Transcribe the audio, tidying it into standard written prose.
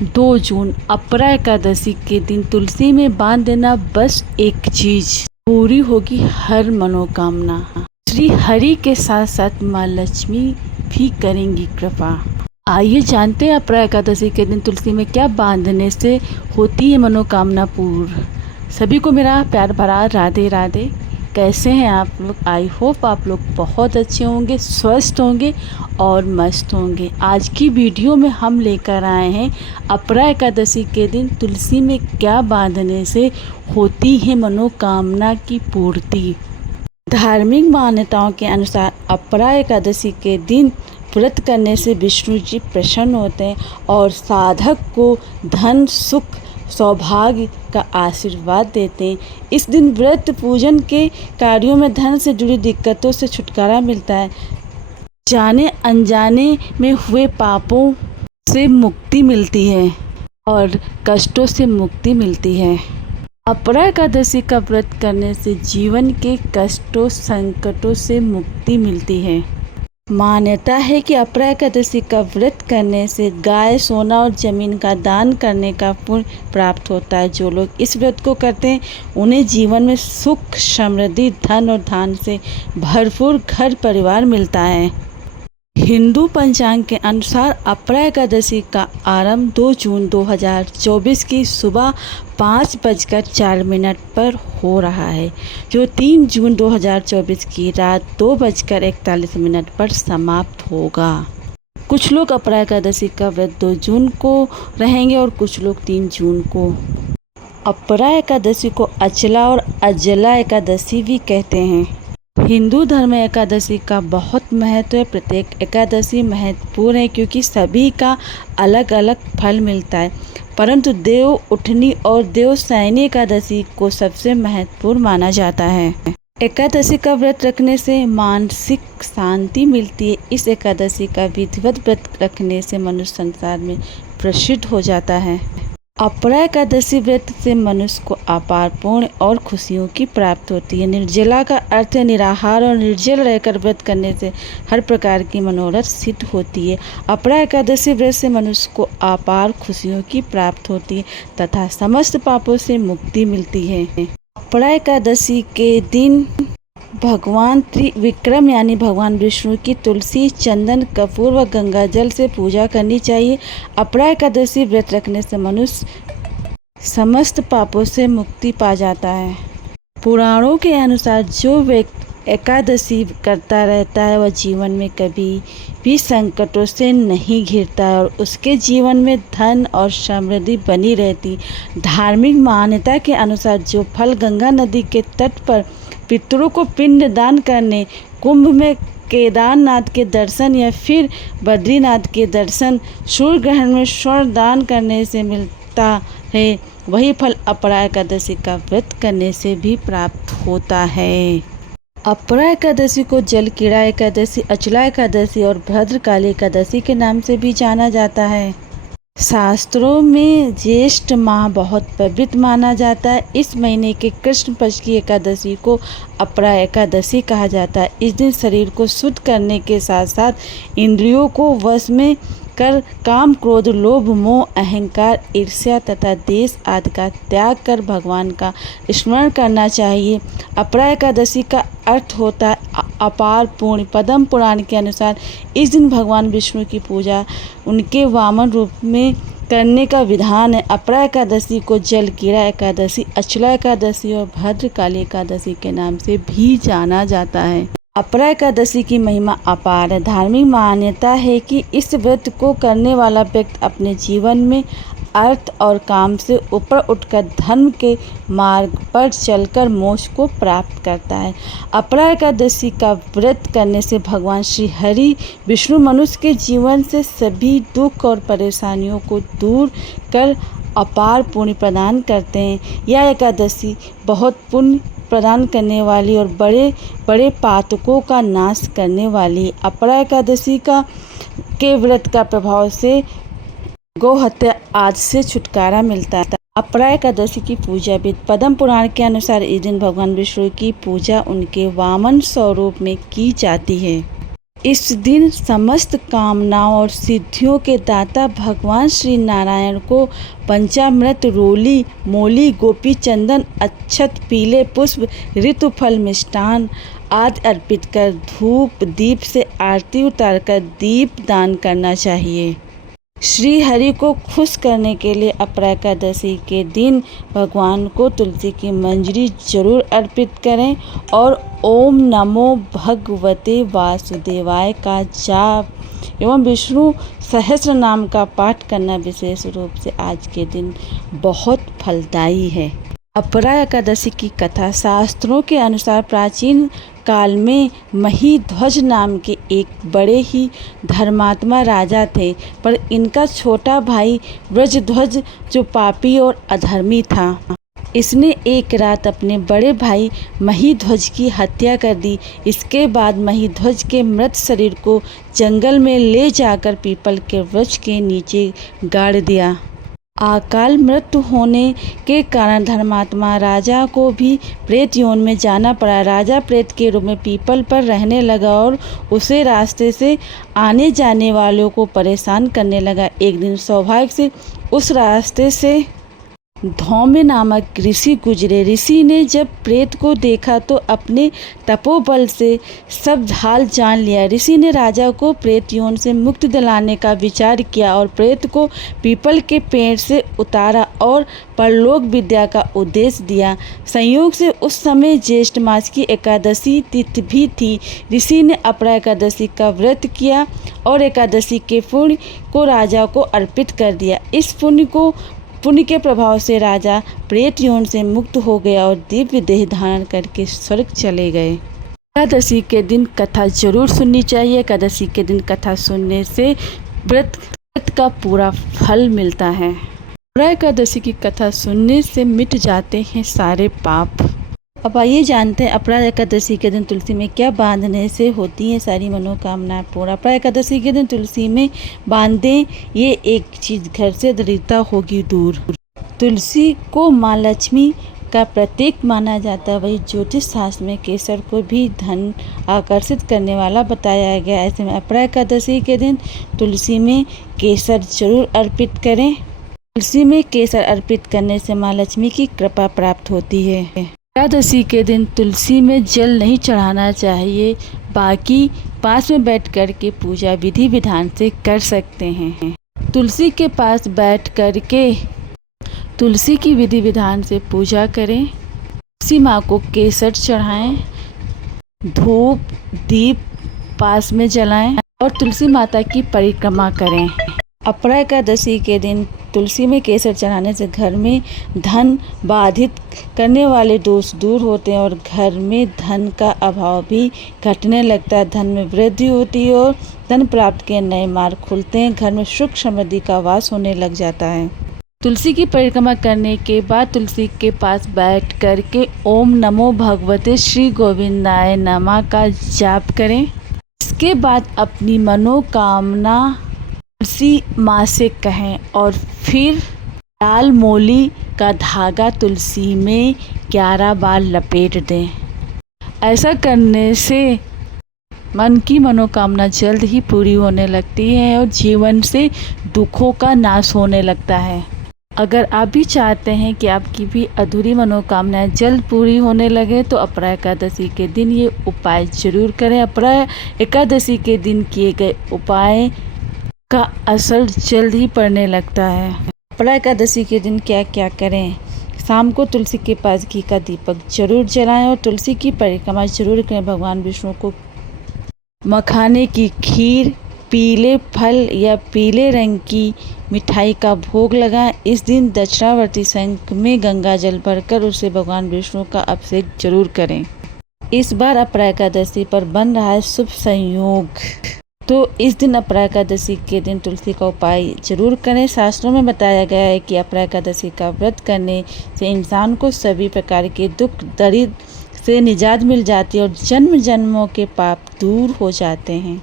2 जून अपरा एकादशी के दिन तुलसी में बांध देना बस एक चीज, पूरी होगी हर मनोकामना। श्री हरि के साथ साथ माँ लक्ष्मी भी करेंगी कृपा। आइए जानते हैं अपरा एकादशी के दिन तुलसी में क्या बांधने से होती है मनोकामना पूर्ण। सभी को मेरा प्यार भरा राधे राधे। कैसे हैं आप लोग? आई होप आप लोग बहुत अच्छे होंगे, स्वस्थ होंगे और मस्त होंगे। आज की वीडियो में हम लेकर आए हैं अपरा एकादशी के दिन तुलसी में क्या बांधने से होती है मनोकामना की पूर्ति। धार्मिक मान्यताओं के अनुसार अपरा एकादशी के दिन व्रत करने से विष्णु जी प्रसन्न होते हैं और साधक को धन सुख सौभाग्य का आशीर्वाद देते हैं। इस दिन व्रत पूजन के कार्यों में धन से जुड़ी दिक्कतों से छुटकारा मिलता है। जाने अनजाने में हुए पापों से मुक्ति मिलती है और कष्टों से मुक्ति मिलती है। अपरा एकादशी का व्रत करने से जीवन के कष्टों संकटों से मुक्ति मिलती है। मान्यता है कि अपरा एकादशी का व्रत करने से गाय, सोना और जमीन का दान करने का पुण्य प्राप्त होता है। जो लोग इस व्रत को करते हैं उन्हें जीवन में सुख, समृद्धि, धन और धान से भरपूर घर परिवार मिलता है। हिंदू पंचांग के अनुसार अपरा एकादशी का आरंभ 2 जून 2024 की सुबह 5:04 पर हो रहा है, जो 3 जून 2024 की रात 2:41 पर समाप्त होगा। कुछ लोग अपरा एकादशी का व्रत 2 जून को रहेंगे और कुछ लोग 3 जून को। अपरा एकादशी को अचला और अजला एकादशी भी कहते हैं। हिंदू धर्म में एकादशी का बहुत महत्व है। प्रत्येक एकादशी महत्वपूर्ण है क्योंकि सभी का अलग अलग फल मिलता है, परंतु देव उठनी और देवशयनी एकादशी को सबसे महत्वपूर्ण माना जाता है। एकादशी का व्रत रखने से मानसिक शांति मिलती है। इस एकादशी का विधिवत व्रत रखने से मनुष्य संसार में प्रसिद्ध हो जाता है। अपरा एकादशी व्रत से मनुष्य को अपार पुण्य और खुशियों की प्राप्ति होती है। निर्जला का अर्थ है निराहार और निर्जल रहकर व्रत करने से हर प्रकार की मनोरथ सिद्ध होती है। अपरा एकादशी व्रत से मनुष्य को अपार खुशियों की प्राप्ति होती है तथा समस्त पापों से मुक्ति मिलती है। अपरा एकादशी के दिन भगवान त्रिविक्रम यानी भगवान विष्णु की तुलसी, चंदन, कपूर व गंगा जल से पूजा करनी चाहिए। अपरा एकादशी व्रत रखने से मनुष्य समस्त पापों से मुक्ति पा जाता है। पुराणों के अनुसार जो व्यक्ति एकादशी करता रहता है वह जीवन में कभी भी संकटों से नहीं घिरता है और उसके जीवन में धन और समृद्धि बनी रहती। धार्मिक मान्यता के अनुसार जो फल गंगा नदी के तट पर पितरों को पिंड दान करने, कुंभ में केदारनाथ के दर्शन या फिर बद्रीनाथ के दर्शन, सूर्य ग्रहण में स्वर्ण दान करने से मिलता है, वही फल अपरा एकादशी का व्रत करने से भी प्राप्त होता है। अपरा एकादशी को जल कीड़ा एकादशी, अचला एकादशी और भद्रकाली एकादशी के नाम से भी जाना जाता है। शास्त्रों में ज्येष्ठ माह बहुत पवित्र माना जाता है। इस महीने के कृष्ण पक्ष की एकादशी को अपरा एकादशी कहा जाता है। इस दिन शरीर को शुद्ध करने के साथ साथ इंद्रियों को वश में कर काम, क्रोध, लोभ, मोह, अहंकार, ईर्ष्या तथा देश आदि का त्याग कर भगवान का स्मरण करना चाहिए। अपरा एकादशी का अर्थ होता है अपार पुण्य। पद्म पुराण के अनुसार इस दिन भगवान विष्णु की पूजा उनके वामन रूप में करने का विधान है। अपरा एकादशी को जल कीड़ा एकादशी, अचला एकादशी और भद्रकाली एकादशी के नाम से भी जाना जाता है। अपरा एकादशी की महिमा अपार है। धार्मिक मान्यता है कि इस व्रत को करने वाला व्यक्ति अपने जीवन में अर्थ और काम से ऊपर उठकर धर्म के मार्ग पर चलकर मोक्ष को प्राप्त करता है। अपरा एकादशी का व्रत करने से भगवान श्री हरि विष्णु मनुष्य के जीवन से सभी दुख और परेशानियों को दूर कर अपार पुण्य प्रदान करते हैं। यह एकादशी बहुत पुण्य प्रदान करने वाली और बड़े बड़े पातकों का नाश करने वाली। अपरा एकादशी के व्रत का प्रभाव से गौ हत्या आदि से छुटकारा मिलता है। अपरा एकादशी की पूजा भी पद्म पुराण के अनुसार इस दिन भगवान विष्णु की पूजा उनके वामन स्वरूप में की जाती है। इस दिन समस्त कामनाओं और सिद्धियों के दाता भगवान श्री नारायण को पंचामृत, रोली, मोली, गोपी चंदन, अक्षत, पीले पुष्प, ऋतुफल, मिष्टान आदि अर्पित कर धूप दीप से आरती उतारकर दीप दान करना चाहिए। श्री हरि को खुश करने के लिए अपरा एकादशी के दिन भगवान को तुलसी की मंजरी जरूर अर्पित करें और ओम नमो भगवते वासुदेवाय का जाप एवं विष्णु सहस्र नाम का पाठ करना विशेष रूप से आज के दिन बहुत फलदायी है। अपरा एकादशी की कथा शास्त्रों के अनुसार प्राचीन काल में महीध्वज नाम के एक बड़े ही धर्मात्मा राजा थे, पर इनका छोटा भाई व्रजध्वज जो पापी और अधर्मी था, इसने एक रात अपने बड़े भाई महीध्वज की हत्या कर दी। इसके बाद महीध्वज के मृत शरीर को जंगल में ले जाकर पीपल के वृक्ष के नीचे गाड़ दिया। अकाल मृत्यु होने के कारण धर्मात्मा राजा को भी प्रेत योनि में जाना पड़ा। राजा प्रेत के रूप में पीपल पर रहने लगा और उसे रास्ते से आने जाने वालों को परेशान करने लगा। एक दिन सौभाग्य से उस रास्ते से धौम्य नामक ऋषि गुजरे। ऋषि ने जब प्रेत को देखा तो अपने तपोबल से सब हाल जान लिया। ऋषि ने राजा को प्रेत योनि से मुक्ति दिलाने का विचार किया और प्रेत को पीपल के पेड़ से उतारा और परलोक विद्या का उपदेश दिया। संयोग से उस समय ज्येष्ठ मास की एकादशी तिथि भी थी। ऋषि ने अपरा एकादशी का व्रत किया और एकादशी के पुण्य को राजा को अर्पित कर दिया। इस पुण्य के प्रभाव से राजा प्रेत योनि से मुक्त हो गया और दिव्य देह धारण करके स्वर्ग चले गए। एकादशी के दिन कथा जरूर सुननी चाहिए। एकादशी के दिन कथा सुनने से व्रत का पूरा फल मिलता है। अपरा एकादशी की कथा सुनने से मिट जाते हैं सारे पाप। अब आइए जानते हैं अपरा एकादशी के दिन तुलसी में क्या बांधने से होती हैं सारी मनोकामनाएं पूरा। अपरा एकादशी के दिन तुलसी में बांधें ये एक चीज़, घर से दरिद्रता होगी दूर। तुलसी को माँ लक्ष्मी का प्रतीक माना जाता है। वही ज्योतिष शास्त्र में केसर को भी धन आकर्षित करने वाला बताया गया। ऐसे में अपरा एकादशी के दिन तुलसी में केसर जरूर अर्पित करें। तुलसी में केसर अर्पित करने से माँ लक्ष्मी की कृपा प्राप्त होती है। एकादशी के दिन तुलसी में जल नहीं चढ़ाना चाहिए, बाकी पास में बैठ कर के पूजा विधि विधान से कर सकते हैं। तुलसी के पास बैठ कर के तुलसी की विधि विधान से पूजा करें। तुलसी माँ को केसर चढ़ाएं, धूप दीप पास में जलाएं और तुलसी माता की परिक्रमा करें। अपरा एकादशी के दिन तुलसी में केसर चढ़ाने से घर में धन बाधित करने वाले दोष दूर होते हैं और घर में धन का अभाव भी घटने लगता है। धन में वृद्धि होती है और धन प्राप्त के नए मार्ग खुलते हैं। घर में सुख समृद्धि का वास होने लग जाता है। तुलसी की परिक्रमा करने के बाद तुलसी के पास बैठ कर के ओम नमो भगवते श्री गोविंदाय नमः का जाप करें। इसके बाद अपनी मनोकामना तुलसी माँ से कहें और फिर लाल मोली का धागा तुलसी में 11 बार लपेट दें। ऐसा करने से मन की मनोकामना जल्द ही पूरी होने लगती है और जीवन से दुखों का नाश होने लगता है। अगर आप भी चाहते हैं कि आपकी भी अधूरी मनोकामनाएं जल्द पूरी होने लगे तो अपरा एकादशी के दिन ये उपाय जरूर करें। अपरा एकादशी के दिन किए गए उपाय का असर जल्द ही पड़ने लगता है। अपरा एकादशी के दिन क्या क्या करें? शाम को तुलसी के पास घी का दीपक जरूर जलाएं और तुलसी की परिक्रमा जरूर करें। भगवान विष्णु को मखाने की खीर, पीले फल या पीले रंग की मिठाई का भोग लगाएं। इस दिन दक्षिणावर्ती शंख में गंगा जल भरकर उसे भगवान विष्णु का अभिषेक जरूर करें। इस बार अपरा एकादशी पर बन रहा है शुभ संयोग, तो इस दिन अपरा एकादशी के दिन तुलसी का उपाय जरूर करें। शास्त्रों में बताया गया है कि अपरा एकादशी का व्रत करने से इंसान को सभी प्रकार के दुख दरिद्र से निजात मिल जाती है और जन्म जन्मों के पाप दूर हो जाते हैं।